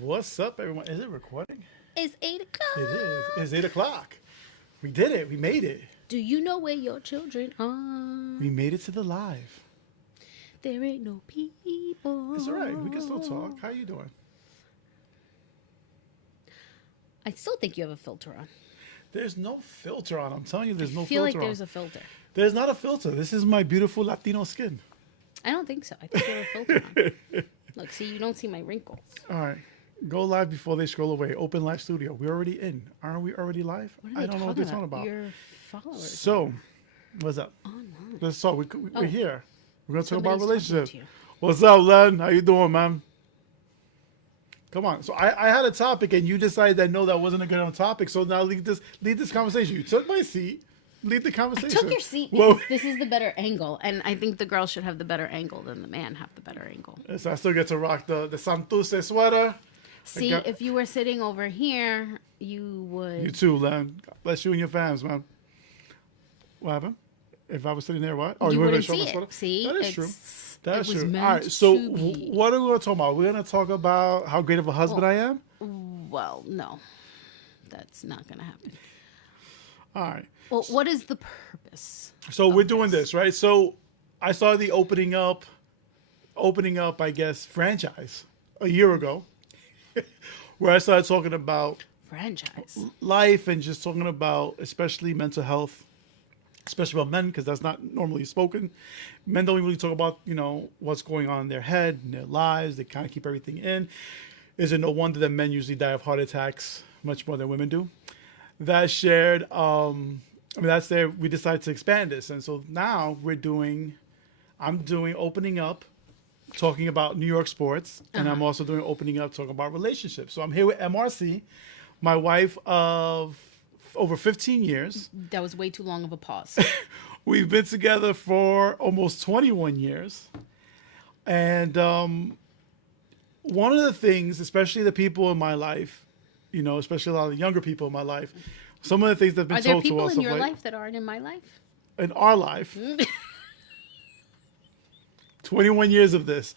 What's up, everyone? Is it recording? It's 8 o'clock. It is. It's 8 o'clock. We did it. We made it. Do you know where your children are? We made it to the live. There ain't no people. It's all right. We can still talk. How you doing? I still think you have a filter on. There's no filter on. I'm telling you, there's no I feel filter like there's on. a filter. There's not a filter. This is my beautiful Latino skin. I don't think so. I think you have a filter on. Look, see, you don't see my wrinkles. All right. Go live before they scroll away. Open live studio. We're already in. Aren't we already live? What are they I don't know what they're talking about. Your followers. So, what's up? Online. Let's talk. We're here. We're going to talk about Somebody's talking relationships. to you. What's up, Len? How you doing, man? Come on. So I had a topic, and you decided that no, that wasn't a good enough topic. So now lead this conversation. You took my seat. Lead the I conversation. took your seat Whoa. because this is the better angle, and I think the girl should have the better angle than the man have the better angle. So I still get to rock the Santurce sweater. See, got- if you were sitting over here, you would. You too, Len. God bless you and your fams, man. What happened? If I was sitting there, what? Oh, You were gonna wouldn't show see my it. sweater? See, That is It's- true. it That's was true. meant All right. So to be. what are we going to talk about? We're going to talk about how great of a husband I am. Well, no, that's not going to happen. All right. Well, what is the purpose? So we're doing this, right? So I started the opening up, I guess, franchise a year ago, where I started talking about Franchise. life and just talking about, especially mental health, especially about men, because that's not normally spoken. Men don't really talk about, what's going on in their head, in their lives. They kind of keep everything in. Is it no wonder that men usually die of heart attacks much more than women do? That shared. That's there. We decided to expand this, and so now I'm doing opening up, talking about New York sports, and I'm also doing opening up, talking about relationships. So I'm here with MRC, my wife of over 15 years. That was way too long of a pause. We've been together for almost 21 years, and one of the things, especially the people in my life, especially a lot of the younger people in my life, some of the things that have been Are there told to people us in of your late- life that aren't in my life? in our life, 21 years of this.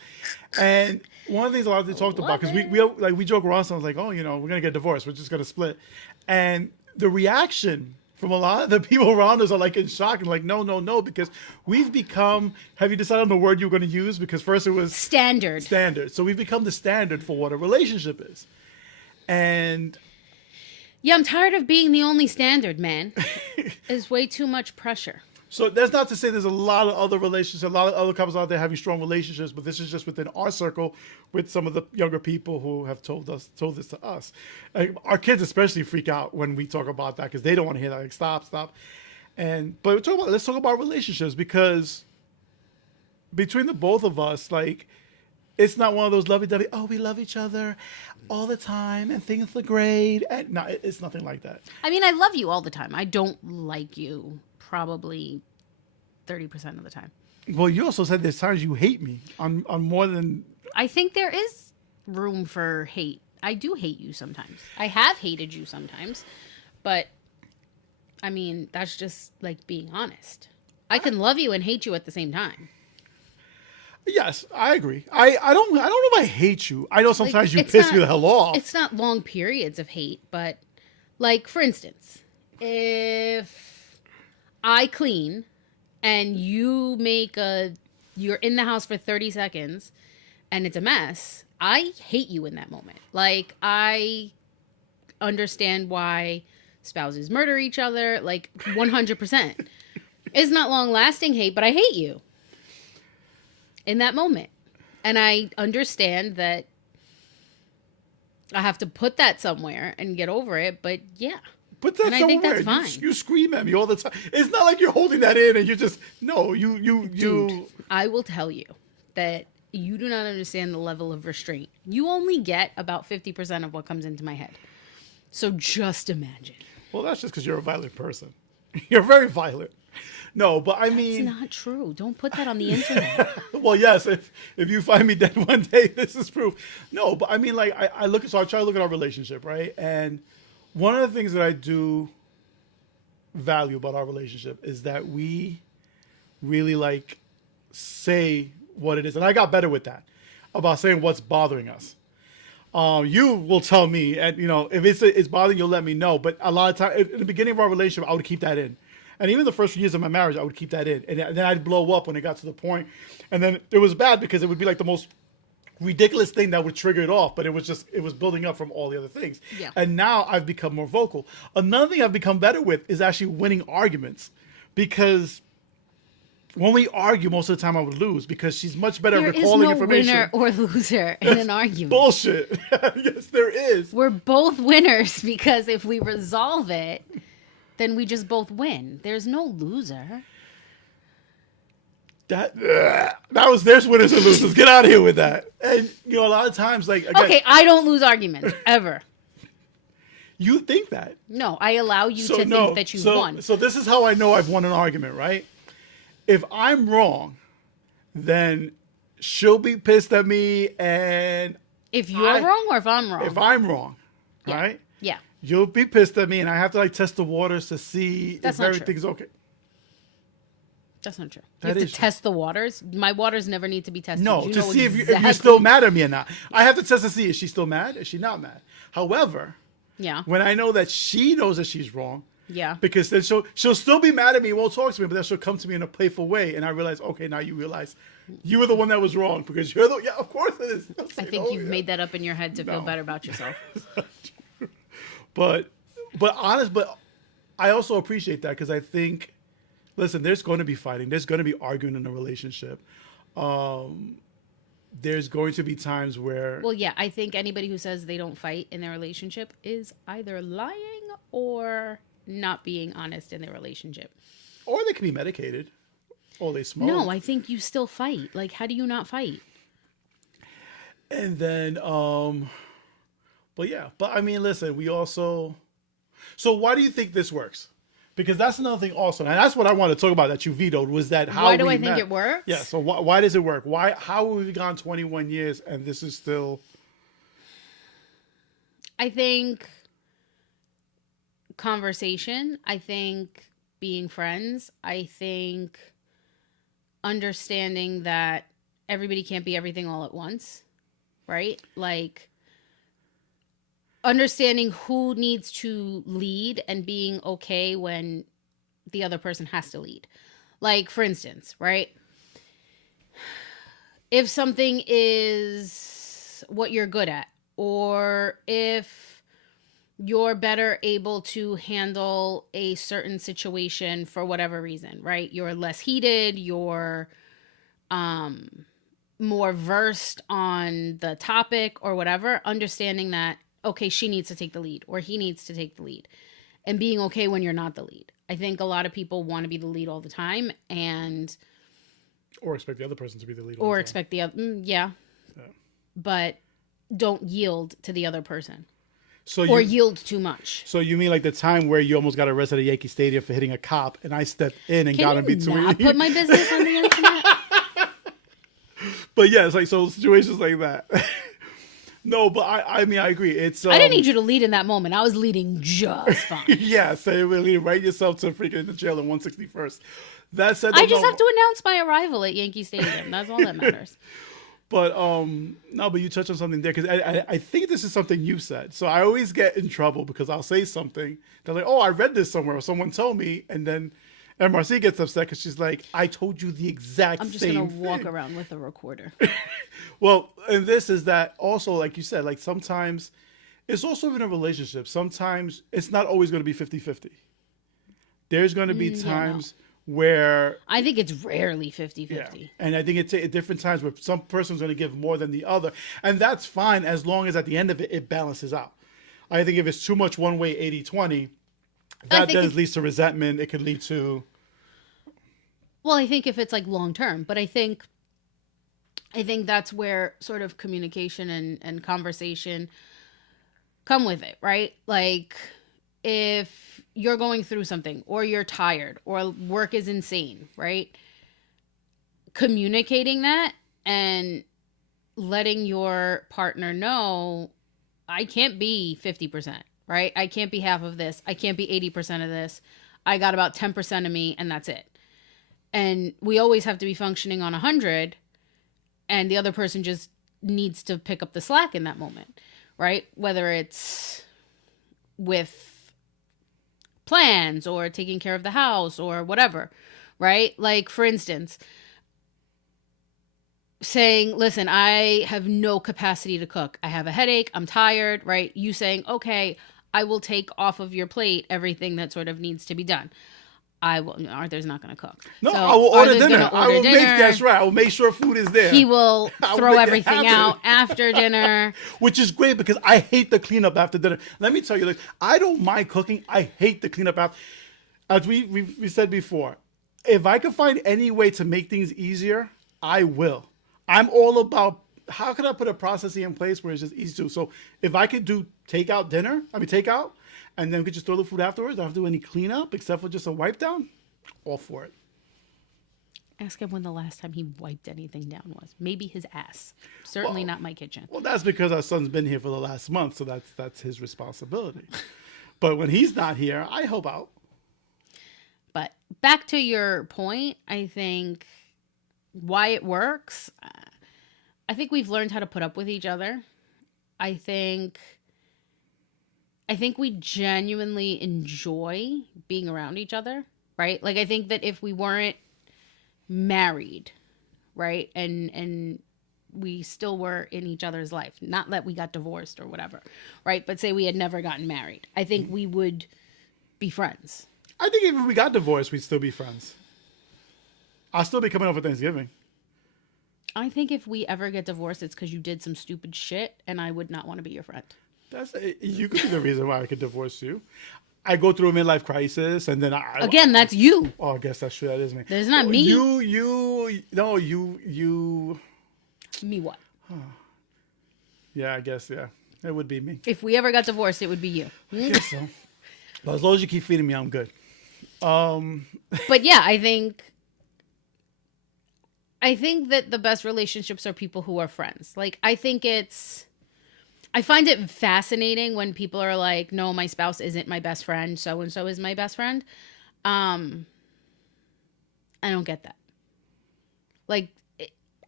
And one of the things a lot of people talked about, because we joke around, so I was like, oh, we're going to get divorced. We're just going to split. And the reaction from a lot of the people around us are like in shock and like, no, because we've become, have you decided on the word you were going to use? Because first it was Standard. So we've become the standard for what a relationship is. And Yeah, I'm tired of being the only standard, man. It's way too much pressure. so that's not to say there's a lot of other relationships, a lot of other couples out there having strong relationships, but this is just within our circle with some of the younger people who have told this to us. Our kids especially freak out when we talk about that because they don't want to hear that. Like, stop. But let's talk about relationships, because between the both of us, like, it's not one of those lovey-dovey, oh, we love each other all the time and things look great. And no, it's nothing like that. I mean, I love you all the time. I don't like you probably 30% of the time. Well, you also said there's times you hate me on more than... I think there is room for hate. I do hate you sometimes. I have hated you sometimes, but I mean, that's just like being honest. I can love you and hate you at the same time. Yes, I agree. I don't know if I hate you. I know sometimes you it's piss not- me the hell off. It's not long periods of hate, but like, for instance, if I clean and you're in the house for 30 seconds and it's a mess, I hate you in that moment. Like, I understand why spouses murder each other, like 100%. It's not long lasting hate, but I hate you in that moment. And I understand that I have to put that somewhere and get over it, but yeah. But that's and I think somewhere. that's fine. You scream at me all the time. It's not like you're holding that in and you just... No, you... Dude, I will tell you that you do not understand the level of restraint. You only get about 50% of what comes into my head. So just imagine. Well, that's just because you're a violent person. You're very violent. No, but I It's mean... not true. Don't put that on the internet. Well, yes, if you find me dead one day, this is proof. No, but I mean, like, I try to look at our relationship, right? And one of the things that I do value about our relationship is that we really, like, say what it is. And I got better with that, about saying what's bothering us. You will tell me, and if it's bothering you, you'll let me know. But a lot of time, in the beginning of our relationship, I would keep that in, and even the first few years of my marriage, I would keep that in, and then I'd blow up when it got to the point, and then it was bad because it would be like the most ridiculous thing that would trigger it off, but it was building up from all the other things. Yeah. And now I've become more vocal. Another thing I've become better with is actually winning arguments, because when we argue, most of the time I would lose because she's much better There at is recalling no information. winner or loser in an argument. Bullshit. Yes, there is. We're both winners because if we resolve it, then we just both win. There's no loser. There's winners and losers. Get out of here with that. And a lot of times, like, again, Okay, I don't lose arguments ever. you think that. No, I allow you to think that you've won. So this is how I know I've won an argument, right? If I'm wrong, then she'll be pissed at me, and If you're wrong or if I'm wrong. if I'm wrong, Yeah. right? Yeah. You'll be pissed at me, and I have to like test the waters to see That's if not true. everything's okay. That's not true. You That have to is true. test the waters. My waters never need to be tested. No, You to know see if you're exactly- still mad at me or not. I have to test to see, is she still mad? Is she not mad? However, Yeah. when I know that she knows that she's wrong, Yeah. because then she'll still be mad at me, won't talk to me, but then she'll come to me in a playful way, and I realize, okay, now you realize you were the one that was wrong, because you're the, yeah, of course it is. I'll say, I think "Oh, you've yeah." made that up in your head to feel No. better about yourself. But I also appreciate that, because I think, listen, there's going to be fighting, there's going to be arguing in a relationship. There's going to be times where Well, yeah, I think anybody who says they don't fight in their relationship is either lying or not being honest in their relationship. or they can be medicated, or they smoke. No, I think you still fight. Like, how do you not fight? And then, but yeah, but I mean, listen, we also, so why do you think this works? Because that's another thing also, and that's what I want to talk about that you vetoed, was that how Why do we I think met. it works? Yeah, so why does it work? How have we gone 21 years and this is still, I think conversation. I think being friends. I think understanding that everybody can't be everything all at once, right? Like understanding who needs to lead and being okay when the other person has to lead. Like, for instance, right? If something is what you're good at, or if you're better able to handle a certain situation for whatever reason, right? You're less heated, you're more versed on the topic or whatever, understanding that, okay, she needs to take the lead or he needs to take the lead, and being okay when you're not the lead. I think a lot of people want to be the lead all the time, and or expect the other person to be the lead, all or the time. expect the other, but don't yield to the other person or yield too much. So you mean like the time where you almost got arrested at Yankee Stadium for hitting a cop, and I stepped in and got in Can you between. not put my business on the internet? But yeah, it's like, so situations like that. No, but I mean, I agree. It's I didn't need you to lead in that moment. I was leading just fine. yeah, say really write yourself to freaking the jail in 161st. That said, I just have to announce my arrival at Yankee Stadium. That's all that matters. But no, but you touched on something there, because I think this is something you said. So I always get in trouble because I'll say something. They're like, "Oh, I read this somewhere," or someone told me, and then MRC gets upset because she's like, "I told you the exact I'm just same going to walk thing." around with a recorder. Well, and this is that also, like you said, like sometimes it's also in a relationship. Sometimes it's not always going to be 50-50. There's going to be times where, I think it's rarely 50-50. yeah, and I think it's at different times where some person's going to give more than the other. And that's fine as long as at the end of it, it balances out. I think if it's too much one way, 80-20, that think leads to resentment. It could lead to, Well, I think if it's like long term, but I think that's where sort of communication and conversation come with it, right? Like if you're going through something or you're tired or work is insane, right? Communicating that and letting your partner know, I can't be 50%, right? I can't be half of this. I can't be 80% of this. I got about 10% of me and that's it. And we always have to be functioning on 100, and the other person just needs to pick up the slack in that moment, right? Whether it's with plans or taking care of the house or whatever, right? Like, for instance, saying, listen, I have no capacity to cook. I have a headache. I'm tired, right? You saying, okay, I will take off of your plate everything that sort of needs to be done. I will. Arthur's not going to cook. No, So I will order Arthur's dinner. gonna I order will dinner. make that's right. I will make sure food is there. He will I will throw make it everything happen. out after dinner. Which is great because I hate the cleanup after dinner. Let me tell you, like, I don't mind cooking. I hate the cleanup after. As we said before, if I could find any way to make things easier, I will. I'm all about how can I put a processing in place where it's just easy to. So if I could do takeout, and then we could just throw the food afterwards, I don't have to do any cleanup except for just a wipe down, all for it. Ask him when the last time he wiped anything down was. Maybe his ass. Certainly not my kitchen. Well, that's because our son's been here for the last month, so that's his responsibility. But when he's not here, I help out. But back to your point, I think why it works. I think we've learned how to put up with each other. I think we genuinely enjoy being around each other, right? Like, I think that if we weren't married, right, and we still were in each other's life, not that we got divorced or whatever, right, but say we had never gotten married, I think we would be friends. I think if we got divorced, we'd still be friends. I'll still be coming over Thanksgiving. I think if we ever get divorced, it's because you did some stupid shit, and I would not want to be your friend. You could be the reason why I could divorce you. I go through a midlife crisis, and then Again, that's you. Oh, I guess that's true. That is me. There's not me. You. Me what? Yeah, I guess, yeah. It would be me. If we ever got divorced, it would be you. I guess so. But as long as you keep feeding me, I'm good. But yeah, I think that the best relationships are people who are friends. Like, I find it fascinating when people are like, no, my spouse isn't my best friend. So-and-so is my best friend. I don't get that. Like,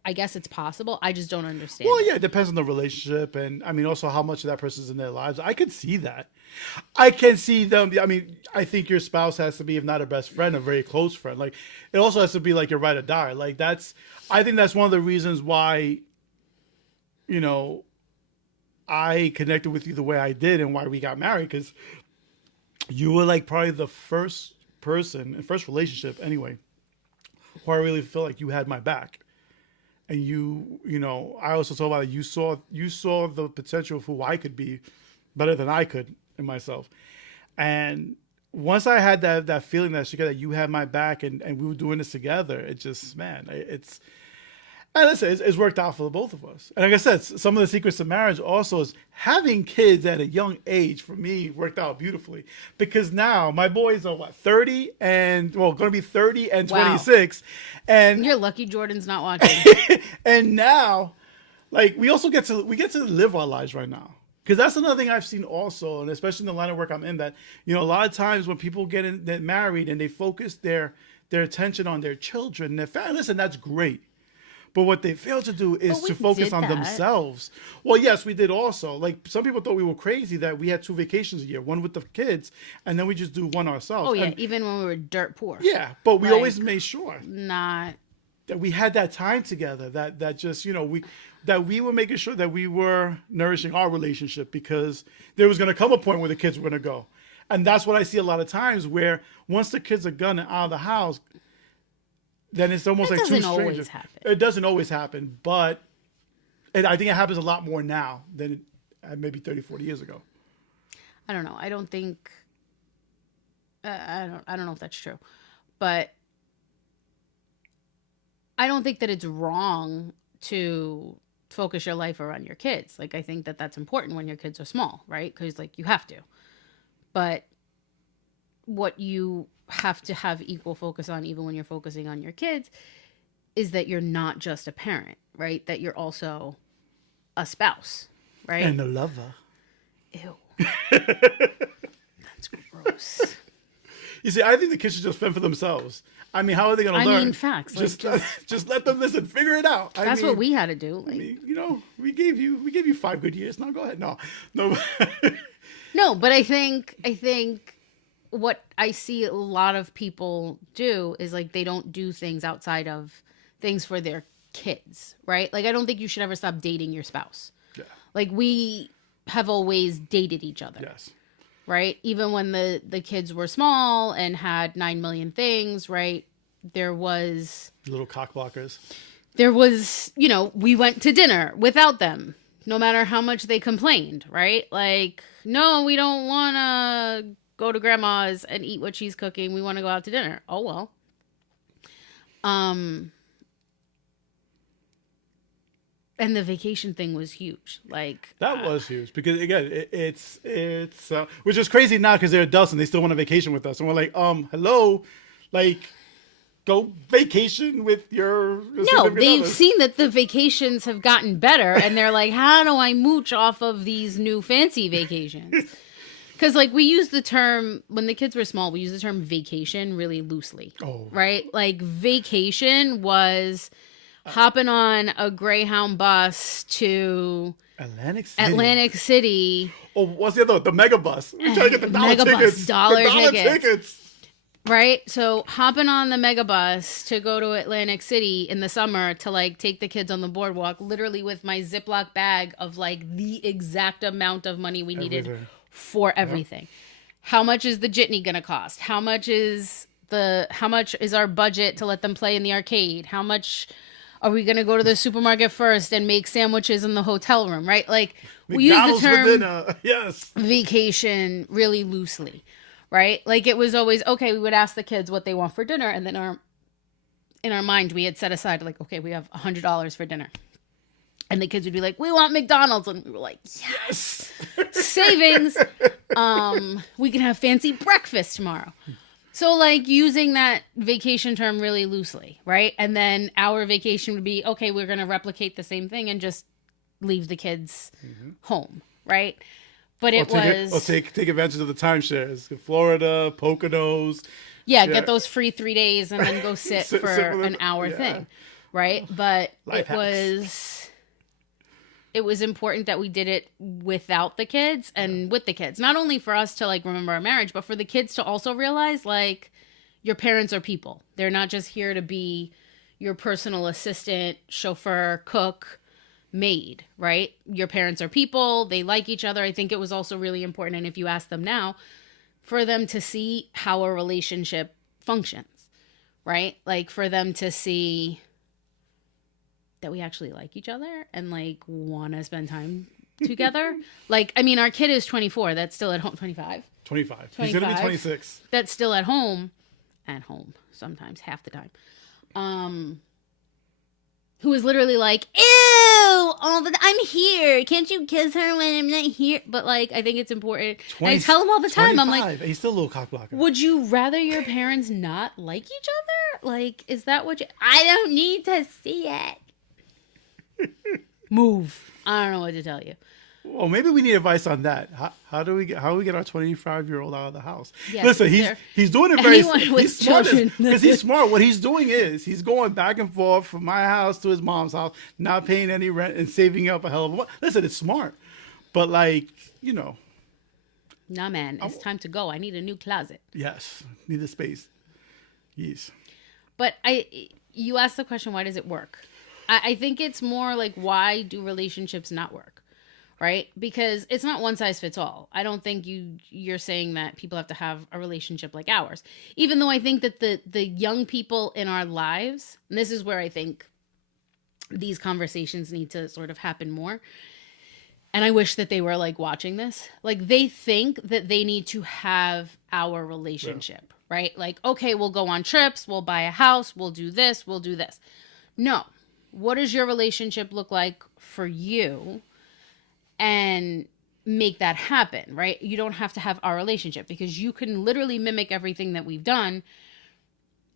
I guess it's possible. I just don't understand. Well, yeah, it depends on the relationship. And, I mean, also how much of that person's in their lives. I could see that. I can see them. I mean, I think your spouse has to be, if not a best friend, a very close friend. Like, it also has to be like your ride or die. Like, I think that's one of the reasons why, you know, I connected with you the way I did and why we got married, because you were like probably the first relationship anyway, who I really feel like you had my back. And you know, I also talk about it, you saw the potential of who I could be better than I could in myself. And once I had that feeling that you had my back and we were doing this together, it just, man, it's worked out for the both of us. And like I said, some of the secrets of marriage also is having kids at a young age, for me, worked out beautifully. Because now my boys are 30 and, well, going to be 30 and 26. And you're lucky Jordan's not watching. and now, like, we get to live our lives right now. Because that's another thing I've seen also, and especially in the line of work I'm in, that, you know, a lot of times when people get married and they focus their attention on their children, their family, listen, that's great. But what they fail to do is to focus on themselves. Well, yes, we did also. Like, some people thought we were crazy that we had 2 vacations a year, one with the kids, and then we just do one ourselves. Oh, yeah, even when we were dirt poor. Yeah, but we always made sure that we had that time together, that just, you know, we were making sure that we were nourishing our relationship, because there was going to come a point where the kids were going to go. And that's what I see a lot of times, where once the kids are gone and out of the house, then it's almost like two strangers. It doesn't always happen, but I think it happens a lot more now than maybe 30, 40 years ago. I don't know. I don't think I don't know if that's true, but I don't think that it's wrong to focus your life around your kids. Like, I think that that's important when your kids are small, right? Because, like, you have to. But what you have to have equal focus on, even when you're focusing on your kids, is that you're not just a parent, right? That you're also a spouse, right? And a lover. Ew. That's gross. You see, I think the kids should just fend for themselves. I mean, how are they going to I learn? mean, facts. Like, Just let them listen, figure it out. That's what we had to do. Like, You know, we gave you 5 good years. Now go ahead. No. no, but I think what I see a lot of people do is like they don't do things outside of things for their kids, right? Like I don't think you should ever stop dating your spouse. Yeah. Like we have always dated each other. Yes. Right? Even when the kids were small and had 9 million things, right? There was, Little cock blockers. you know, we went to dinner without them, no matter how much they complained, right? Like, no, we don't want to go to grandma's and eat what she's cooking. We want to go out to dinner. Oh, well. And the vacation thing was huge. Like That was huge because again, it's which is crazy now because they're adults and they still want a vacation with us, and we're like, hello, like, go vacation with your no, significant they've other. seen that the vacations have gotten better, and they're like, how do I mooch off of these new fancy vacations? Because like we use the term when the kids were small, we use the term vacation really loosely. Oh. Right, like vacation was hopping on a Greyhound bus to Atlantic City. Oh, what's the other? The mega bus. We're trying to get the dollar Megabus, tickets. dollar The dollar tickets. Right? So hopping on the megabus to go to Atlantic City in the summer to like take the kids on the boardwalk, literally with my Ziploc bag of like the exact amount of money we needed for everything. Yep. How much is the jitney gonna cost? How much is our budget to let them play in the arcade? How much are we gonna go to the supermarket first and make sandwiches in the hotel room? Right? Like we use the term yes. vacation really loosely. Right? Like it was always, okay, we would ask the kids what they want for dinner. And then in our mind, we had set aside like, okay, we have $100 for dinner. And the kids would be like, we want McDonald's. And we were like, yes, savings. We can have fancy breakfast tomorrow. So like using that vacation term really loosely. Right? And then our vacation would be, okay, we're going to replicate the same thing and just leave the kids home. Right? But take advantage of the timeshares. Florida, Poconos. Yeah, get those free 3 days and then go sit for an hour thing, right? But it was important that we did it without the kids and with the kids. Not only for us to like remember our marriage, but for the kids to also realize like your parents are people. They're not just here to be your personal assistant, chauffeur, cook, maid, right? Your parents are people. They like each other. I think it was also really important, and if you ask them now, for them to see how a relationship functions, right? Like for them to see that we actually like each other and like want to spend time together. Like, I mean, our kid is 24. That's still at home. 25. He's going to be 26. That's still at home sometimes, half the time. Who was literally like, ew, I'm here. Can't you kiss her when I'm not here? But like, I think it's important. And I tell him all the time, 25. I'm like, he's still a little cock blocker. Would you rather your parents not like each other? Like, is that what I don't need to see it. Move. I don't know what to tell you. Well, maybe we need advice on that. How do we get our 25-year-old out of the house? Yes, listen, he's doing it very. He's smart children. because he's smart. What he's doing is he's going back and forth from my house to his mom's house, not paying any rent and saving up a hell of a lot. Listen, it's smart, but like nah, man, it's time to go. I need a new closet. Yes, need the space. Yes, but you asked the question, why does it work? I think it's more like, why do relationships not work? Right? Because it's not one size fits all. I don't think you're saying that people have to have a relationship like ours. Even though I think that the young people in our lives, and this is where I think these conversations need to sort of happen more. And I wish that they were like watching this. Like they think that they need to have our relationship, right? Like, okay, we'll go on trips, we'll buy a house, we'll do this, we'll do this. No. What does your relationship look like for you? And make that happen, right? You don't have to have our relationship because you can literally mimic everything that we've done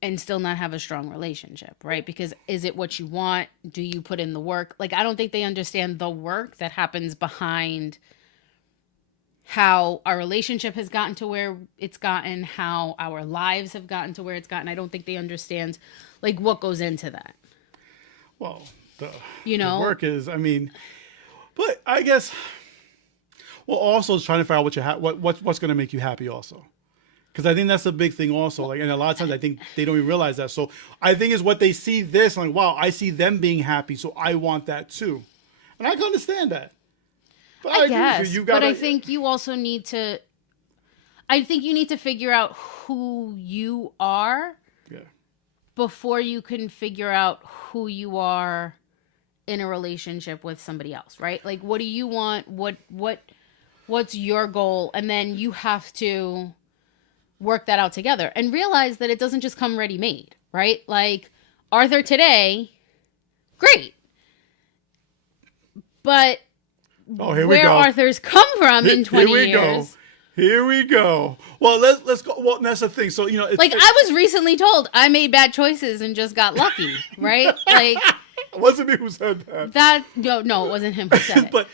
and still not have a strong relationship, right? Because is it what you want? Do you put in the work? Like, I don't think they understand the work that happens behind how our relationship has gotten to where it's gotten, how our lives have gotten to where it's gotten. I don't think they understand like what goes into that. Well, the, You the know? work is, I mean, but I guess, well, also trying to figure out what you what's going to make you happy also. Because I think that's a big thing also. Like, and a lot of times I think they don't even realize that. So I think is what they see this, like, wow, I see them being happy, so I want that too. And I can understand that. But I agree with guess, you. You but gotta, I think you also need to. I think you need to figure out who you are yeah. before you can figure out who you are in a relationship with somebody else, right? Like, what do you want? What's your goal? And then you have to work that out together and realize that it doesn't just come ready made, right? Like Arthur today, great, but Oh, here we where go. Arthur's come from in 20 Here we years. go. Here we go. Well, let's go. Well, that's the thing. So it's, Like I was recently told I made bad choices and just got lucky, right? Like it wasn't me who said that. that. No, it wasn't him who said it.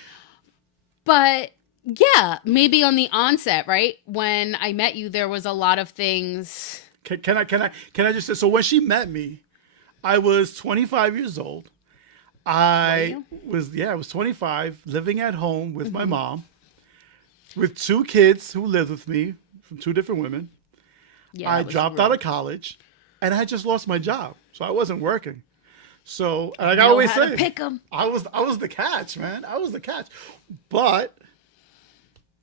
But yeah, maybe on the onset, right? When I met you, there was a lot of things. Can I just say, so when she met me, I was 25 years old. I was 25, living at home with my mom, with 2 kids who lived with me from 2 different women. Yeah, I it was dropped real. out of college, and I had just lost my job, so I wasn't working. So, and like I Know always how to say, pick 'em. I was the catch, man. I was the catch. But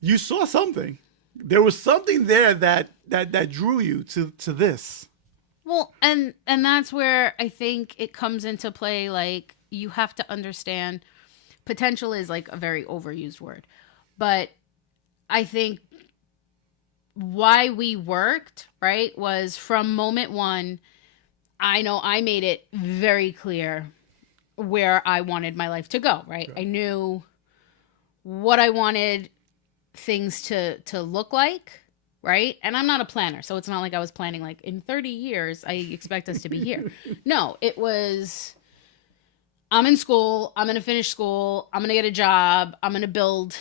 you saw something. There was something there that drew you to this. Well, and that's where I think it comes into play. Like you have to understand, potential is like a very overused word, but I think why we worked, right, was from moment one. I know I made it very clear where I wanted my life to go, right? I knew what I wanted things to look like, right? And I'm not a planner, so it's not like I was planning like in 30 years I expect us to be here. No, it was I'm in school, I'm going to finish school, I'm going to get a job, I'm going to build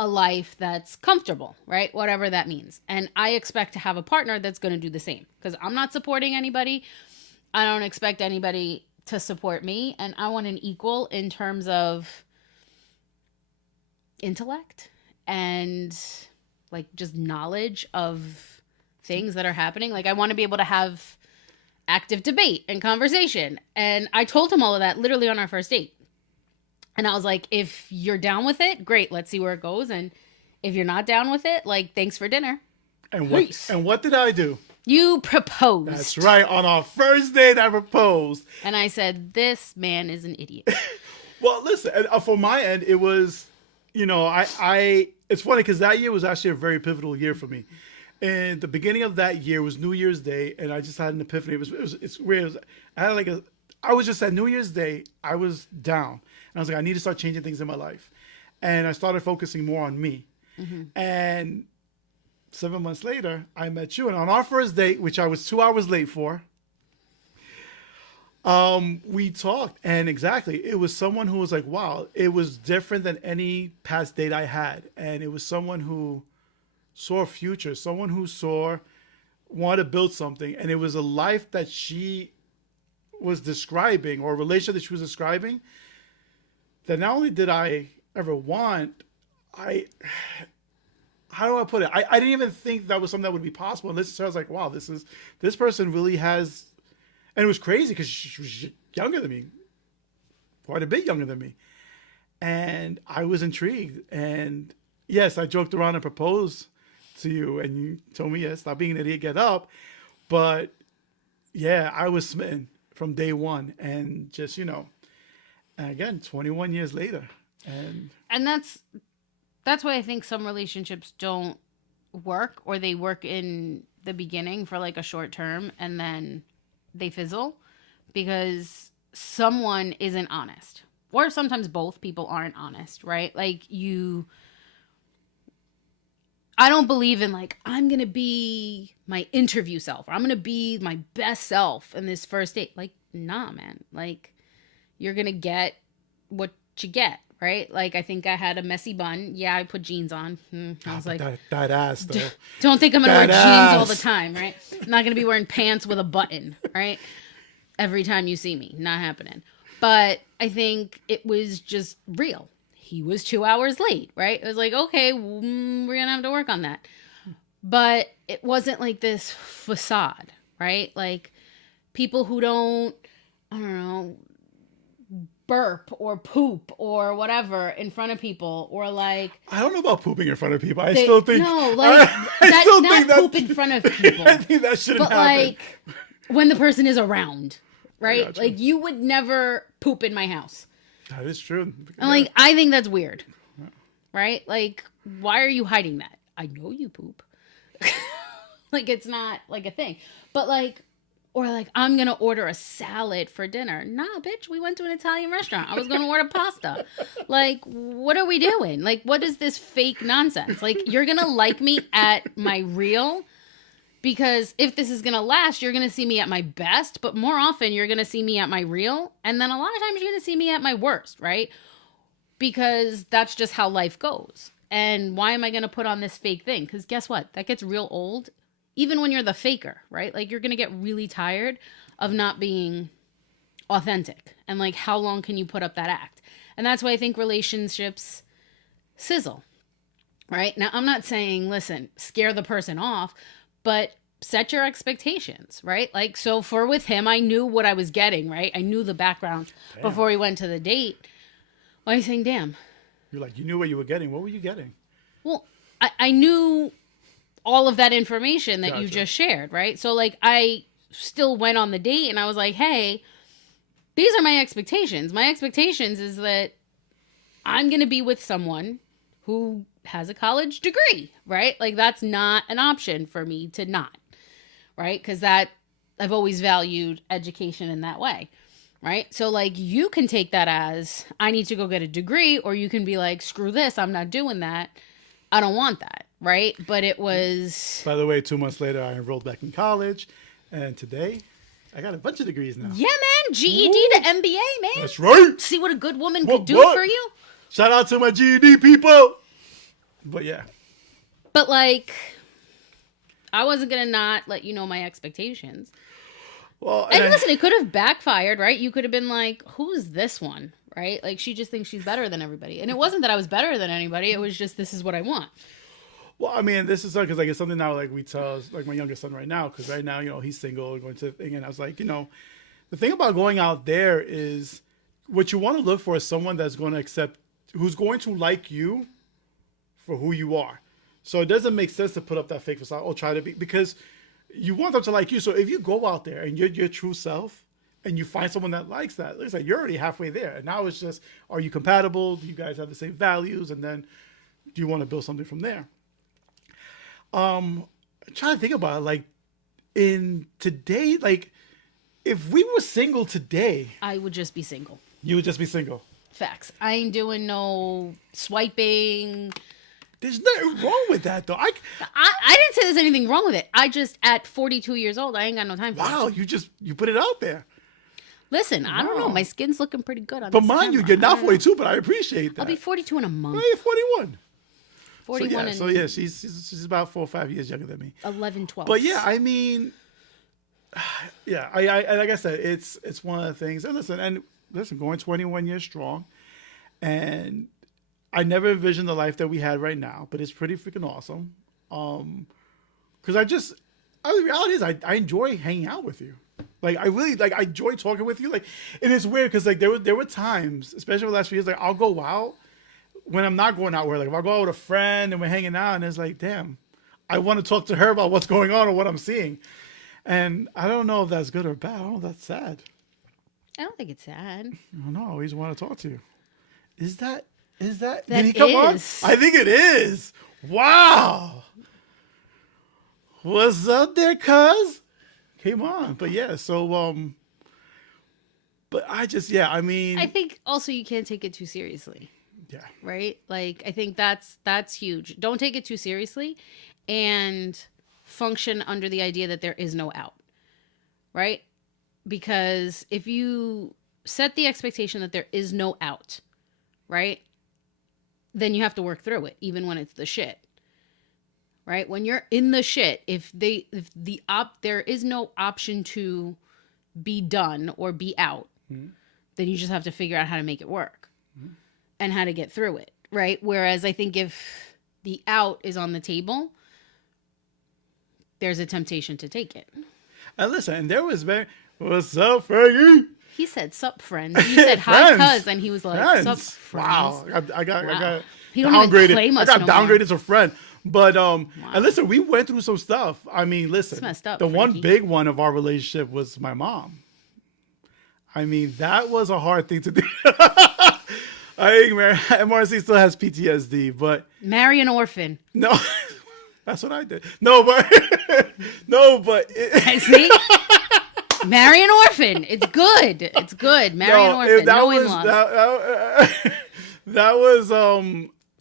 a life that's comfortable, right? Whatever that means. And I expect to have a partner that's going to do the same because I'm not supporting anybody. I don't expect anybody to support me, and I want an equal in terms of intellect and like just knowledge of things that are happening. Like I want to be able to have active debate and conversation. And I told him all of that literally on our first date. And I was like, if you're down with it, great, let's see where it goes. And if you're not down with it, like, thanks for dinner. And Peace. what did I do? You proposed. That's right. On our first date, I proposed. And I said, this man is an idiot. Well, listen, for my end, it was, I it's funny because that year was actually a very pivotal year for me. And the beginning of that year was New Year's Day, and I just had an epiphany. It's weird. I was just at New Year's Day, I was down. And I was like, I need to start changing things in my life. And I started focusing more on me. Mm-hmm. And 7 months later, I met you. And on our first date, which I was 2 hours late for, we talked. And exactly, it was someone who was like, wow, it was different than any past date I had. And it was someone who saw a future, someone who wanted to build something. And it was a life that she was describing, or a relationship that she was describing, that not only did I ever want, how do I put it? I didn't even think that was something that would be possible. And I was like, wow, this person really has, and it was crazy because she was younger than me, quite a bit younger than me. And I was intrigued. And yes, I joked around and proposed to you, and you told me, yes, stop being an idiot, get up. But yeah, I was smitten from day one. And just, and again, 21 years later. And that's why I think some relationships don't work, or they work in the beginning for like a short term and then they fizzle because someone isn't honest, or sometimes both people aren't honest, right? Like I don't believe in like, I'm going to be my interview self, or I'm going to be my best self in this first date. Like, nah, man, like you're going to get what you get, right? Like I think I had a messy bun. Yeah, I put jeans on. I was like, that ass though. don't think I'm gonna wear That jeans all the ass. time, right? I'm not gonna be wearing pants with a button, right? Every time you see me, not happening. But I think it was just real. He was 2 hours late, right? It was like, okay, we're gonna have to work on that. But it wasn't like this facade, right? Like people who don't, I don't know, burp or poop or whatever in front of people, or like I don't know about pooping in front of people. I they, still think no, like I that, still not think that poop in front of people, I think that shouldn't but happen. like when the person is around, right? Gotcha. Like you would never poop in my house. That is true. I'm like, I think that's weird, right? Like, why are you hiding that? I know you poop. Like it's not like a thing, but like, or like I'm gonna order a salad for dinner. Nah, bitch, we went to an Italian restaurant. I was gonna order pasta. Like, what are we doing? Like, what is this fake nonsense? Like, you're gonna like me at my real, because if this is gonna last, you're gonna see me at my best, but more often you're gonna see me at my real, and then a lot of times you're gonna see me at my worst, right? Because that's just how life goes. And why am I gonna put on this fake thing? Because guess what? That gets real old. Even when you're the faker, right? Like you're going to get really tired of not being authentic. And like, how long can you put up that act? And that's why I think relationships sizzle, right? Now, I'm not saying, listen, scare the person off, but set your expectations, right? Like, so for with him, I knew what I was getting, right? I knew the background before we went to the date. Why are you saying, damn? You're like, you knew what you were getting. What were you getting? Well, I knew all of that information that you Gotcha. just shared, right? So like I still went on the date and I was like, hey, these are my expectations. My expectations is that I'm going to be with someone who has a college degree, right? Like that's not an option for me to not, right? Because that I've always valued education in that way, right? So like you can take that as I need to go get a degree, or you can be like, screw this, I'm not doing that. I don't want that, right? But it was... By the way, 2 months later, I enrolled back in college, and today, I got a bunch of degrees now. Yeah, man. GED to MBA, man. That's right. See what a good woman What, could do what? for you? Shout out to my GED people. But yeah, But like, I wasn't going to not let you know my expectations. well, And listen, it could have backfired, right? You could have been like, who's this one? Right? Like, she just thinks she's better than everybody. And it wasn't that I was better than anybody. It was just, this is what I want. well, I mean, this is because like it's something now like we tell like my youngest son right now, because right now he's single, going to the thing, and I was like, the thing about going out there is what you want to look for is someone that's going to accept, who's going to like you for who you are. So it doesn't make sense to put up that fake facade or try to be, because you want them to like you. So if you go out there and you're your true self and you find someone that likes that, looks like you're already halfway there. And now it's just, are you compatible? Do you guys have the same values? And then do you want to build something from there? I'm trying to think about it, like in today, like if we were single today, I would just be single. you would just be single. Facts. I ain't doing no swiping. There's nothing wrong with that though. I didn't say there's anything wrong with it. I just, at 42 years old, I ain't got no time for Wow, it. you put it out there. Listen, I don't know. Wow. My skin's looking pretty good on But this mind you, camera. you're I not don't know. 42, but I appreciate that. I'll be 42 in a month. Well, you're 41. 41 So yeah, she's about 4 or 5 years younger than me. 11, 12. But yeah, I mean, yeah, I like I said, it's one of the things. And listen, going 21 years strong, and I never envisioned the life that we had right now, but it's pretty freaking awesome. Because the reality is, I enjoy hanging out with you. Like I really I enjoy talking with you. Like, and it's weird because like there were times, especially over the last few years, like I'll go out when I'm not going out. Where like if I go out with a friend and we're hanging out, and it's like, damn, I want to talk to her about what's going on or what I'm seeing. And I don't know if that's good or bad. I don't know if that's sad. I don't think it's sad. I don't know. I always want to talk to you. Is that That did he come on? is. I think it is. Wow. What's up there, cuz? Came on. But yeah, so but I mean I think also you can't take it too seriously, yeah. right? Like I think that's huge. Don't take it too seriously and function under the idea that there is no out. Right? Because if you set the expectation that there is no out, right? Then you have to work through it, even when it's the shit. Right? When you're in the shit, if there is no option to be done or be out, then you just have to figure out how to make it work and how to get through it, right? Whereas I think if the out is on the table, there's a temptation to take it. And listen, and there was very, what's up, Fergie? He said, "Sup, friends." You said, "Hi, cuz," and he was like, Friends. "Sup, friends." Wow, I got He don't even downgraded. claim us I got no more. downgraded to friend. But and listen, we went through some stuff. I mean, listen, It's messed up, the one Frankie. big one of our relationship was my mom. I mean, that was a hard thing to do. I think Marcy still has PTSD, but Marry an orphan. no, that's what I did. No, but See? Marry an orphan. It's good. It's good. Marry an orphan. No in-laws. That was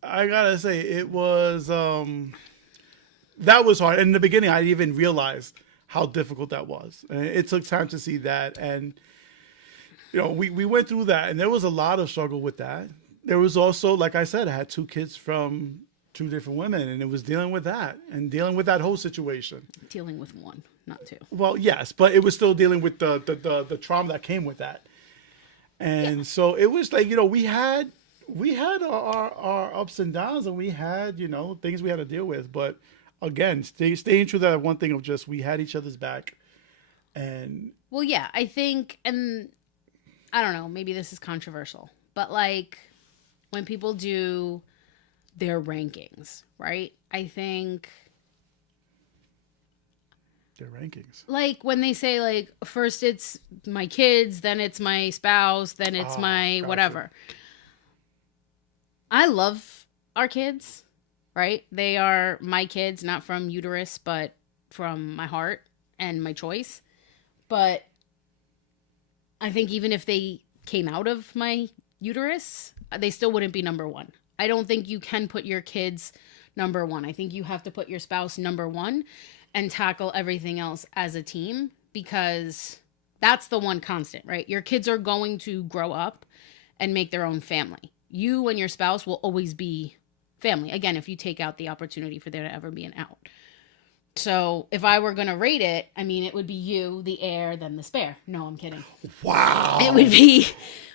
I gotta say it was that was hard. And in the beginning, I didn't even realize how difficult that was. And it took time to see that, and you know, we went through that, and there was a lot of struggle with that. There was also, like I said, I had 2 kids from 2 different women, and it was dealing with that and dealing with that whole situation. Dealing with one, not 2. Well, yes, but it was still dealing with the trauma that came with that. And so it was like, you know, we had our ups and downs, and we had, you know, things we had to deal with. But again, staying true to that one thing of just we had each other's back. And Well, yeah, I think, and I don't know, maybe this is controversial, but like when people do their rankings, right? I think their rankings. like when they say like first it's my kids, then it's my spouse, then it's my gotcha. whatever. I love our kids, right? They are my kids, not from uterus, but from my heart and my choice. But I think even if they came out of my uterus, they still wouldn't be number one. I don't think you can put your kids number one. I think you have to put your spouse number one and tackle everything else as a team, because that's the one constant, right? Your kids are going to grow up and make their own family. You and your spouse will always be family. Again, if you take out the opportunity for there to ever be an out. So if I were going to rate it, I mean, it would be you, the heir, then the spare. No, I'm kidding. Wow. It would be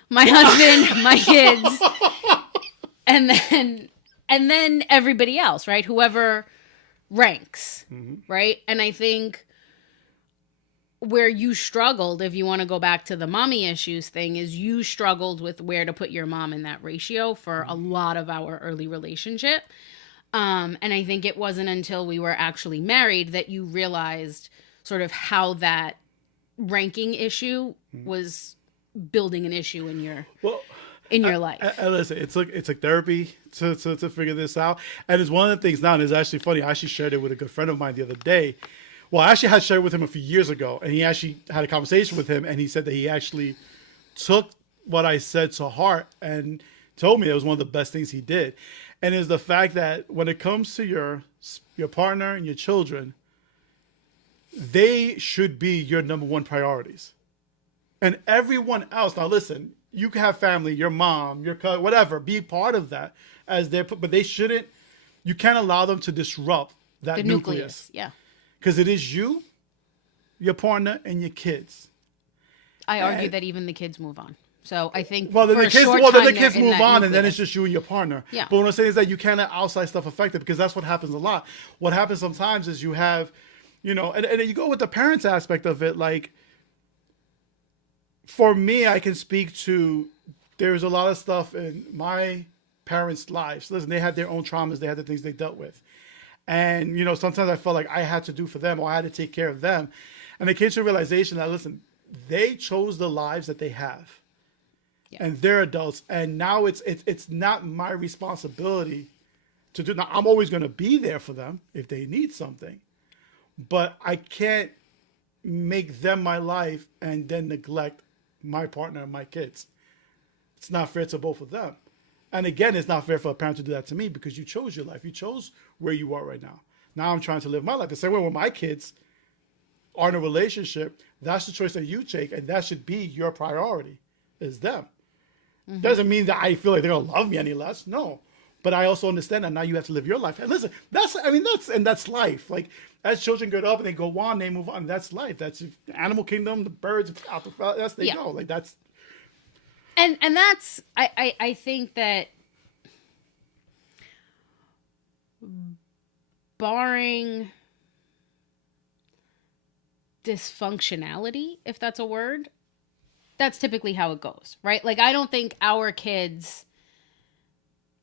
my husband, my kids, and then everybody else, right? Whoever ranks, right? And I think where you struggled, if you want to go back to the mommy issues thing, is you struggled with where to put your mom in that ratio for a lot of our early relationship. And I think it wasn't until we were actually married that you realized sort of how that ranking issue was building an issue in your life. Listen, it's like therapy to figure this out. And it's one of the things now, and it's actually funny. I actually shared it with a good friend of mine the other day. Well, I actually had shared it with him a few years ago, and he actually had a conversation with him, and he said that he actually took what I said to heart and told me it was one of the best things he did. And is the fact that when it comes to your partner and your children, they should be your number one priorities. And everyone else, now listen, you can have family, your mom, your cousin, whatever, be part of that as but they shouldn't, you can't allow them to disrupt that The nucleus. Yeah. Because it is you, your partner, and your kids. I argue that even the kids move on. So I think Well, then for the a kids, short well, then time the kids they're in move that on, and then nucleus. it's just you and your partner. Yeah. But what I'm saying is that you can't let outside stuff affect it, because that's what happens a lot. What happens sometimes is you have, you know, and you go with the parents aspect of it. Like, for me, I can speak to, there's a lot of stuff in my parents' lives. Listen, they had their own traumas. They had the things they dealt with. And, you know, sometimes I felt like I had to do for them, or I had to take care of them. And it came to a realization that, listen, they chose the lives that they have. Yeah. And they're adults. And now it's not my responsibility to do. Now, I'm always going to be there for them if they need something. But I can't make them my life and then neglect my partner and my kids. It's not fair to both of them. And again, it's not fair for a parent to do that to me, because you chose your life. You chose where you are right now. Now I'm trying to live my life. The same way when my kids are in a relationship, that's the choice that you take, and that should be your priority, is them. Doesn't mean that I feel like they're gonna love me any less. No, but I also understand that now you have to live your life. And listen, that's life. Like as children grow up and they go on, they move on. That's life. That's the animal kingdom, the birds, out the that's they go. Like that's. And that's I think that barring dysfunctionality, if that's a word, that's typically how it goes, right? Like I don't think our kids,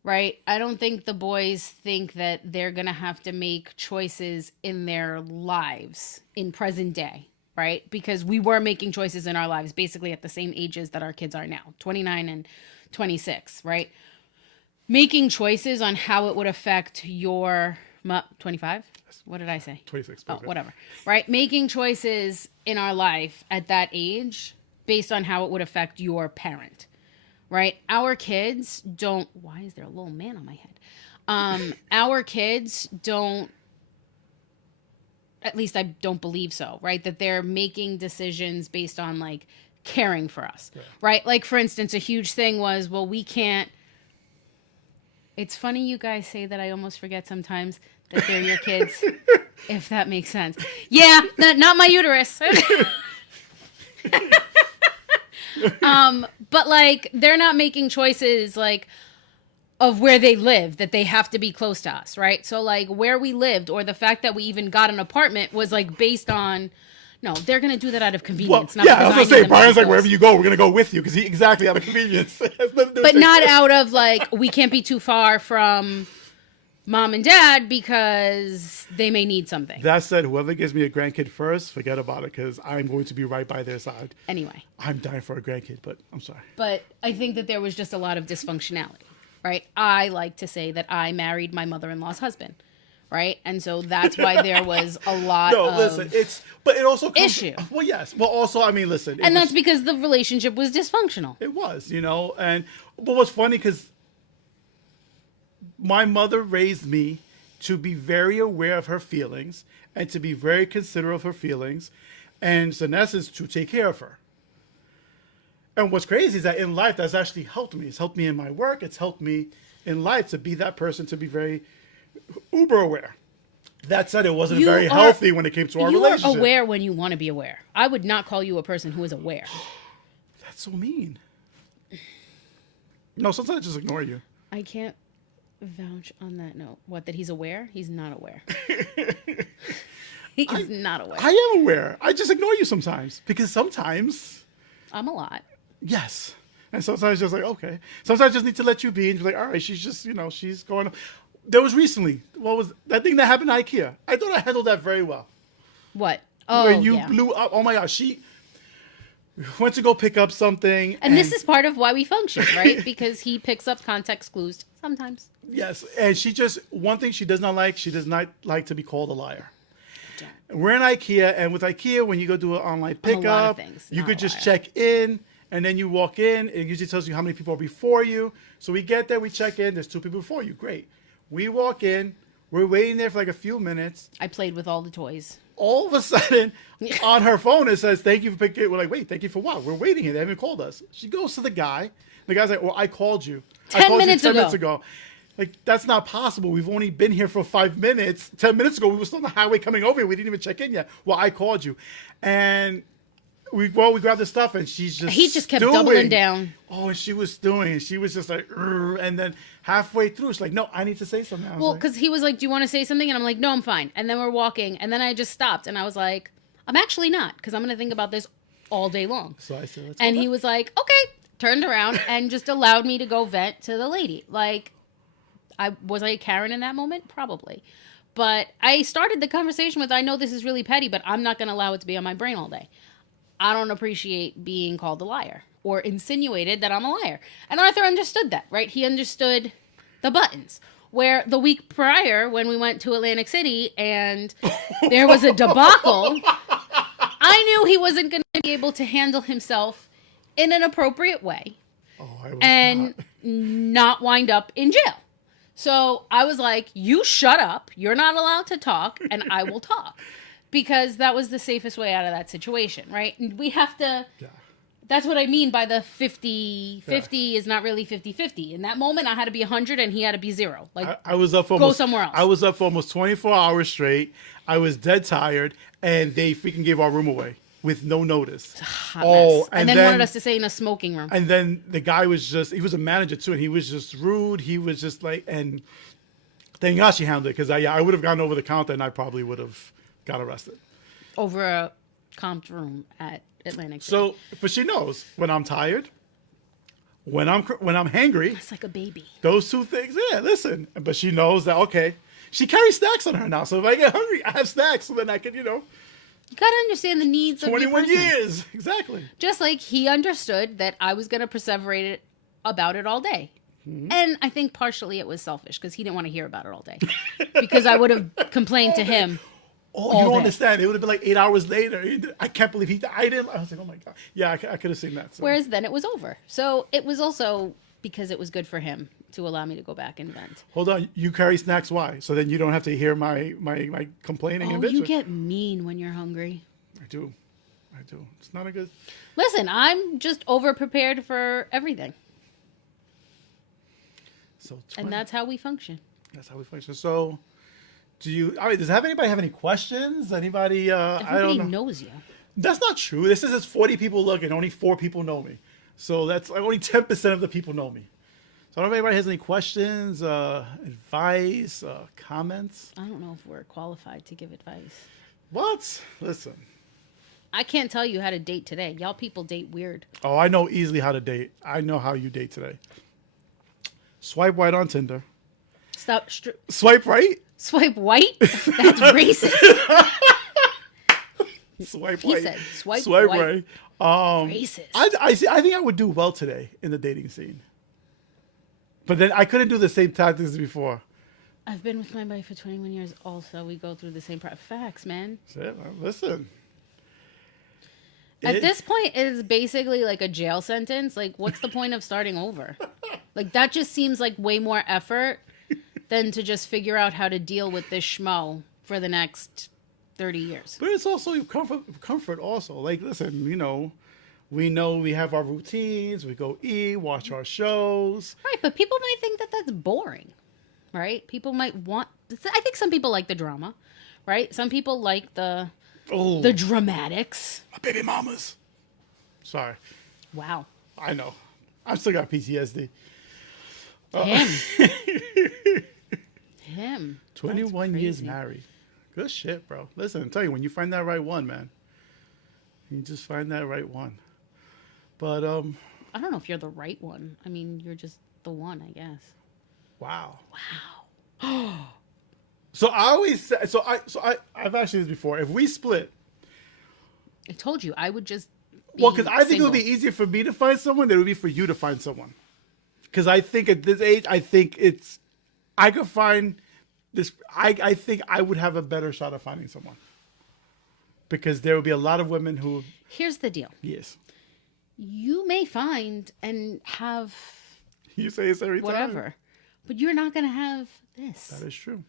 right? I don't think the boys think that they're going to have to make choices in their lives in present day, right? Because we were making choices in our lives basically at the same ages that our kids are now, 29 and 26, right? Making choices on how it would affect your 25? What did I say? 26. Oh, whatever. Right? Making choices in our life at that age based on how it would affect your parent. Right? Our kids don't. Why is there a little man on my head? Our kids don't. At least I don't believe so. Right? That they're making decisions based on like caring for us. Yeah. Right? Like for instance, a huge thing was, well, we can't. It's funny you guys say that. I almost forget sometimes that they're your kids, if that makes sense. Yeah, not my uterus. But like they're not making choices like of where they live, that they have to be close to us, right? So like where we lived or the fact that we even got an apartment was like based on, no, they're going to do that out of convenience. Well, yeah, I was going to say, Brian's like, wherever you go, we're going to go with you because he exactly out of convenience. But not out of like, we can't be too far from mom and dad because they may need something. That said, whoever gives me a grandkid first, forget about it because I'm going to be right by their side. Anyway. I'm dying for a grandkid, but I'm sorry. But I think that there was just a lot of dysfunctionality, right? I like to say that I married my mother-in-law's husband, right? And so that's why there was a lot of but it also comes, issue. Well, yes. Well, also, I mean, listen. And that's because the relationship was dysfunctional. It was, but what's funny because my mother raised me to be very aware of her feelings and to be very considerate of her feelings and so in essence to take care of her. And what's crazy is that in life that's actually helped me. It's helped me in my work. It's helped me in life to be that person, to be very uber aware. That said, it wasn't very healthy when it came to our relationship. You are aware when you want to be aware. I would not call you a person who is aware. That's so mean. No, sometimes I just ignore you. I can't vouch on that note. What, that he's aware? He's not aware. He's not aware. I am aware. I just ignore you sometimes because sometimes I'm a lot. Yes. And sometimes just like, okay. Sometimes I just need to let you be and be like, all right, she's just, she's going. There was recently, what was that thing that happened at IKEA? I thought I handled that very well. What? Oh, when you blew up. Oh my gosh, she went to go pick up something. And this is part of why we function, right? Because he picks up context clues sometimes. Yes. And one thing she does not like to be called a liar. We're in IKEA, and with IKEA, when you go do an online pickup, you could just check in, and then you walk in. It usually tells you how many people are before you. So we get there, we check in. There's 2 people before you. Great. We walk in. We're waiting there for like a few minutes. I played with all the toys. All of a sudden, on her phone, it says, thank you for picking. We're like, wait, thank you for what? We're waiting here. They haven't called us. She goes to the guy. The guy's like, well, I called you. 10 minutes ago. Like, that's not possible. We've only been here for 5 minutes. 10 minutes ago, we were still on the highway coming over here. We didn't even check in yet. Well, I called you. And we grabbed the stuff, and he just kept doubling down. Oh, and she was stewing, and she was just like, and then halfway through, she's like, no, I need to say something. Well, because he was like, do you want to say something? And I'm like, no, I'm fine. And then we're walking, and then I just stopped, and I was like, I'm actually not, because I'm going to think about this all day long. So I said, let's and he was like, okay, turned around, and just allowed me to go vent to the lady. Like, was I Karen in that moment? Probably. But I started the conversation with, I know this is really petty, but I'm not going to allow it to be on my brain all day. I don't appreciate being called a liar or insinuated that I'm a liar. And Arthur understood that, right? He understood the buttons. Where the week prior, when we went to Atlantic City and there was a debacle, I knew he wasn't going to be able to handle himself in an appropriate way and not wind up in jail. So I was like, you shut up. You're not allowed to talk, and I will talk. Because that was the safest way out of that situation, right? And we have to That's what I mean by the 50-50 is not really 50-50. In that moment, I had to be 100 and he had to be 0. Like, I was up for go almost, somewhere else. I was up for almost 24 hours straight. I was dead tired, and they freaking gave our room away with no notice. hot mess. And then wanted us to stay in a smoking room. And then the guy was he was a manager too, and he was just rude. He was just like, and thank God she handled it, because I would have gone over the counter and I probably would have got arrested. Over a comped room at Atlantic City. So, but she knows when I'm tired, when I'm hangry, It's like a baby. those two things. Yeah, listen. But she knows that, okay, she carries snacks on her now. So if I get hungry, I have snacks, so then I can, You gotta understand the needs of your 21 person. years exactly. Just like he understood that I was gonna perseverate about it all day. Mm-hmm. And I think partially it was selfish because he didn't want to hear about it all day. Because I would have complained to him. Oh, all you don't day. understand. It would have been like 8 hours later. I can't believe I didn't. I was like, oh my God. Yeah, I could have seen that. So. Whereas then it was over. So it was also because it was good for him to allow me to go back and vent. Hold on, you carry snacks. Why? So then you don't have to hear my complaining and Oh, you bitching. get mean when you're hungry. I do. It's not a good. Listen, I'm just over prepared for everything. So And that's how we function. that's how we function. So, all right, does anybody have any questions? Anybody? I Everybody don't know. knows you. That's not true. This is 40 people look, and only 4 people know me. So that's like only 10% of the people know me. So I don't know if anybody has any questions, advice, comments. I don't know if we're qualified to give advice. What? Listen. I can't tell you how to date today. Y'all people date weird. Oh, I know easily how to date. I know how you date today. Swipe right on Tinder. Stop. Swipe right. Swipe white? That's racist. Swipe He right. said swipe Swipe white. right. Racist. I think I would do well today in the dating scene. But then I couldn't do the same tactics as before. I've been with my wife for 21 years also. We go through the same facts, man. That's it, man. Listen. At this point, it is basically like a jail sentence. Like, what's the point of starting over? Like, that just seems like way more effort than to just figure out how to deal with this schmo for the next 30 years. But it's also comfort also. Like, listen, we know we have our routines. We go eat, watch our shows. Right, but people might think that that's boring, right? People might want... I think some people like the drama, right? Some people like the dramatics. My baby mamas. Sorry. Wow. I know. I've still got PTSD. Him. Him. 21 That's years crazy. married. Good shit, bro. Listen, I'm telling you, when you find that right one, man, you just find that right one. But I don't know if you're the right one. I mean, you're just the one, I guess. wow. Wow. So I always say, I've asked you this before. If we split, I told you I would just be well, because I think it would be single. easier for me to find someone than it would be for you to find someone. Because I think at this age, I could find this. I think I would have a better shot of finding someone. Because there would be a lot of women who, Here's the deal. yes, You may find and have you say this every time. whatever, but you're not going to have this. That is true.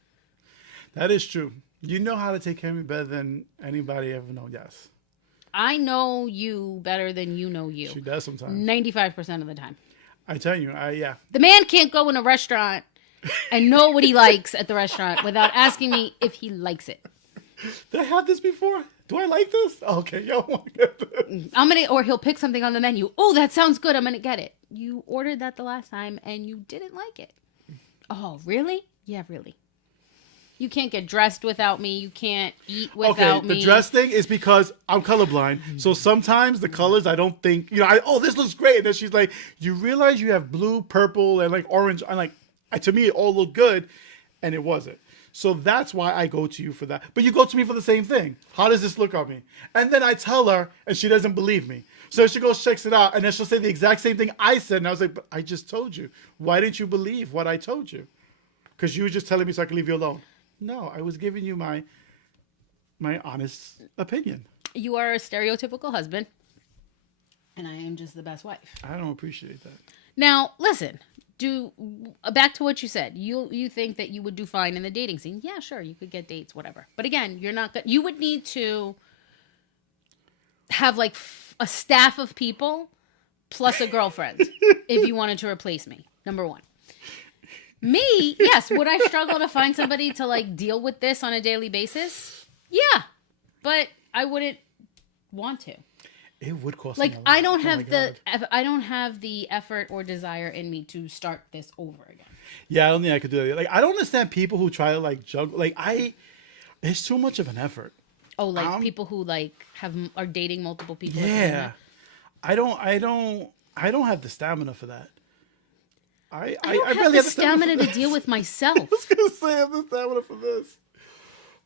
That is true. You know how to take care of me better than anybody ever know. Yes, I know you better than you know you. she does sometimes. 95% of the time. I tell you, yeah. The man can't go in a restaurant and know what he likes at the restaurant without asking me if he likes it. Did I have this before? Do I like this? Okay, y'all want to get this? Or he'll pick something on the menu. Oh, that sounds good. I'm going to get it. You ordered that the last time and you didn't like it. Oh, really? Yeah, really. You can't get dressed without me. You can't eat without Okay, me. the dress thing is because I'm colorblind. So sometimes the colors I don't think, this looks great. And then she's like, you realize you have blue, purple, and like orange. I'm like, to me, it all looked good. And it wasn't. So that's why I go to you for that. But you go to me for the same thing. How does this look on me? And then I tell her, and she doesn't believe me. So she goes, checks it out, and then she'll say the exact same thing I said. And I was like, but I just told you. Why didn't you believe what I told you? Because you were just telling me so I could leave you alone. No, I was giving you my honest opinion. You are a stereotypical husband, and I am just the best wife. I don't appreciate that. Now, listen. Back to what you said. You think that you would do fine in the dating scene? Yeah, sure. You could get dates, whatever. But again, you're not. You would need to have like a staff of people plus a girlfriend if you wanted to replace me. Number one. Me, yes. Would I struggle to find somebody to like deal with this on a daily basis? Yeah, but I wouldn't want to. It would cost Like me a lot. I don't Oh my have the God. I don't have the effort or desire in me to start this over again. Yeah, I don't think I could do that. Like, I don't understand people who try to like juggle. Like, it's too much of an effort. Oh, like people who like are dating multiple people. Yeah, I don't have the stamina for that. I don't have barely the for stamina to this. deal with myself. I was gonna say I have the stamina for this.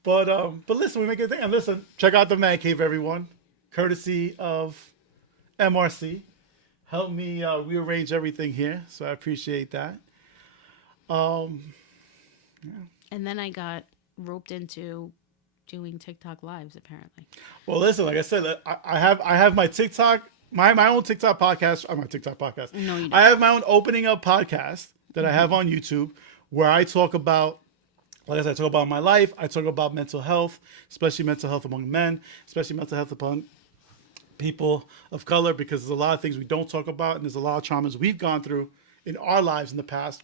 But listen, we make it thing. And listen, check out the Man Cave, everyone. Courtesy of MRC. Help me rearrange everything here, so I appreciate that. And then I got roped into doing TikTok lives. Apparently, Well, listen, like I said, I have my TikTok, my own TikTok podcast. My TikTok podcast. No, you don't. I have my own opening up podcast that I have on YouTube where I talk about, like I said, I talk about my life. I talk about mental health, especially mental health among men, especially mental health upon people of color, because there's a lot of things we don't talk about, and there's a lot of traumas we've gone through in our lives in the past,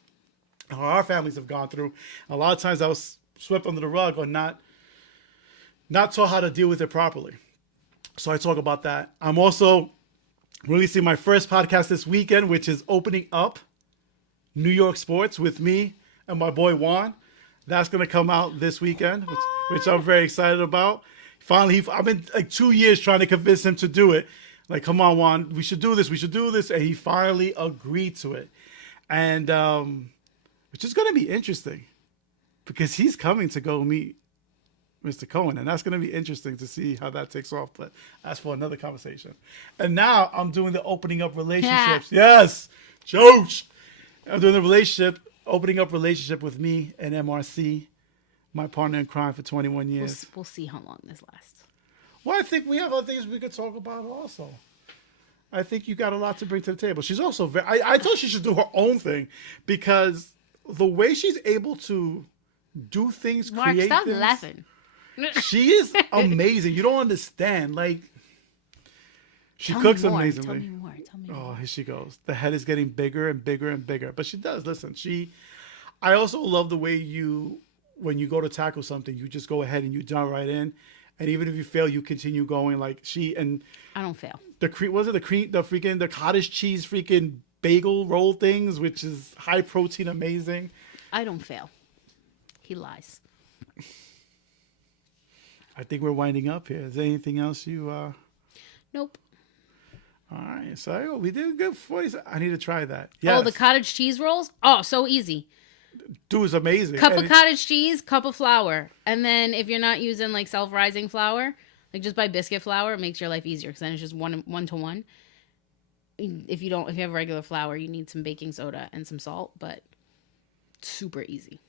and our families have gone through. A lot of times I was swept under the rug or not taught how to deal with it properly. So I talk about that. I'm also releasing my first podcast this weekend, which is Opening Up New York Sports with me and my boy Juan. That's going to come out this weekend, which I'm very excited about. Finally, I've been like 2 years trying to convince him to do it. Like, come on, Juan, we should do this. We should do this. And he finally agreed to it. And which is going to be interesting because he's coming to go meet Mr. Cohen. And that's going to be interesting to see how that takes off. But that's for another conversation. And now I'm doing the opening up relationships. Yes, Josh. I'm doing the opening up relationship with me and MRC, my partner in crime for 21 years. we'll see how long this lasts. Well, I think we have other things we could talk about also. I think you got a lot to bring to the table. She's also I thought she should do her own thing because the way she's able to do things, Mark, create stop things, laughing. she is amazing. You don't understand. Like, she Tell cooks me more. amazingly. Tell me more. Tell me more. Oh, here she goes. The head is getting bigger and bigger and bigger. But she does. Listen, I also love the way when you go to tackle something, you just go ahead and you dive right in. And even if you fail, you continue going. Like I don't fail. the cottage cheese freaking bagel roll things, which is high protein, amazing. I don't fail. He lies. I think we're winding up here. Is there anything else you, Nope. all right. So we did good 40. I need to try that. Yes. Oh, the cottage cheese rolls? Oh, so easy. Dude, it's amazing. Cup And of cottage cheese, cup of flour. And then if you're not using like self-rising flour, like just buy biscuit flour, it makes your life easier because then it's just one to one. If you have regular flour, you need some baking soda and some salt, but super easy.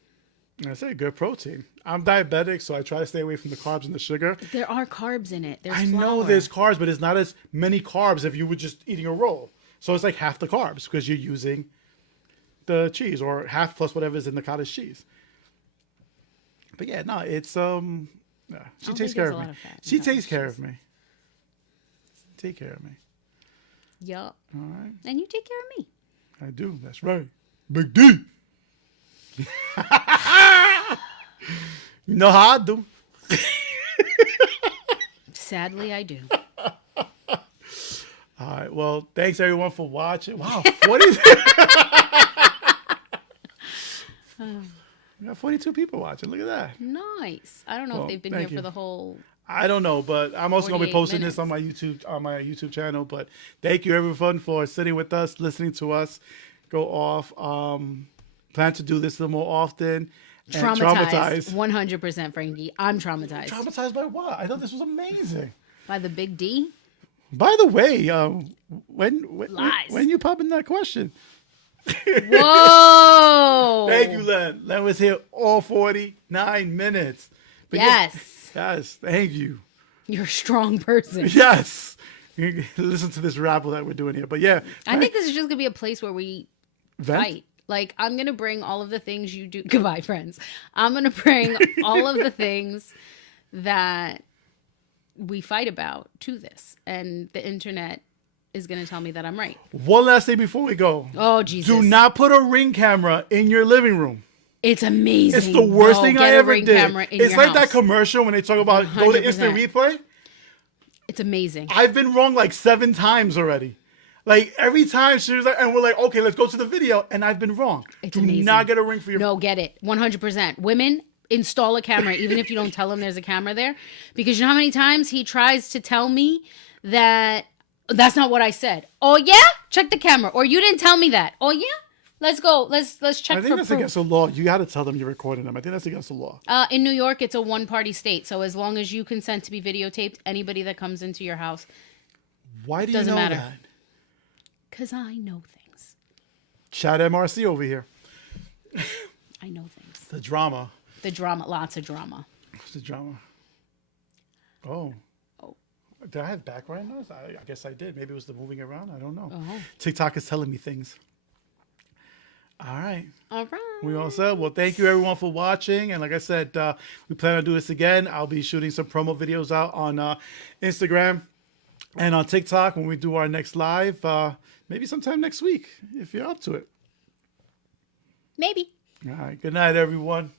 I say good protein. I'm diabetic, so I try to stay away from the carbs and the sugar. There are carbs in it. There's I know flour. there's carbs, but it's not as many carbs if you were just eating a roll. So it's like half the carbs because you're using the cheese, or half plus whatever is in the cottage cheese. But yeah, no, it's she don't takes think care there's of a me. lot of fat in She cottage takes care cheese. of me. Take care of me. Yup. All right, And you take care of me. I do. That's right. Big D. You know how I do. Sadly, I do. All right. Well, thanks everyone for watching. Wow, 40. We got 42 people watching. Look at that. Nice. I don't know Well, if they've been thank here you. for the whole. I don't know, but I'm also gonna be 48 posting this on minutes. my YouTube channel. But thank you everyone for sitting with us, listening to us go off. Plan to do this a little more often. And Traumatized. 100%, Frankie. I'm traumatized. Traumatized by what? I thought this was amazing. By the big D? By the way, Lies. when you popping that question? Whoa! Thank you, Len. Len was here all 49 minutes. But Yes. yes, thank you. You're a strong person. Yes. Listen to this rabble that we're doing here. But yeah. I think this is just going to be a place where we Vent? fight. Like, I'm going to bring all of the things you do. Goodbye, friends. I'm going to bring all of the things that we fight about to this, and the internet is going to tell me that I'm right. One last thing before we go. Oh, Jesus. Do not put a Ring camera in your living room. It's amazing. It's the worst thing I ever did. It's like that house. commercial when they talk about go to 100%. instant replay. It's amazing. I've been wrong like 7 times already. Like every time she was like, and we're like, okay, let's go to the video, and I've been wrong. It's Do amazing. not get a Ring for your. No, get it. 100%. Women, install a camera, even if you don't tell him there's a camera there. Because you know how many times he tries to tell me that that's not what I said. Oh, yeah? Check the camera. Or you didn't tell me that. Oh, yeah? Let's go. Let's check I for think that's proof. against the law. You got to tell them you're recording them. I think that's against the law. In New York, it's a one-party state. So as long as you consent to be videotaped, anybody that comes into your house, Why do you doesn't know matter. that? Because I know things. Chat MRC over here. I know things. The drama. The drama. Lots of drama. What's the drama? Oh. Oh. Did I have background noise? I guess I did. Maybe it was the moving around. I don't know. Oh. TikTok is telling me things. All right. All right. We all said, well, thank you everyone for watching. And like I said, we plan on doing this again. I'll be shooting some promo videos out on Instagram and on TikTok when we do our next live. Maybe sometime next week, if you're up to it. Maybe. All right. Good night, everyone.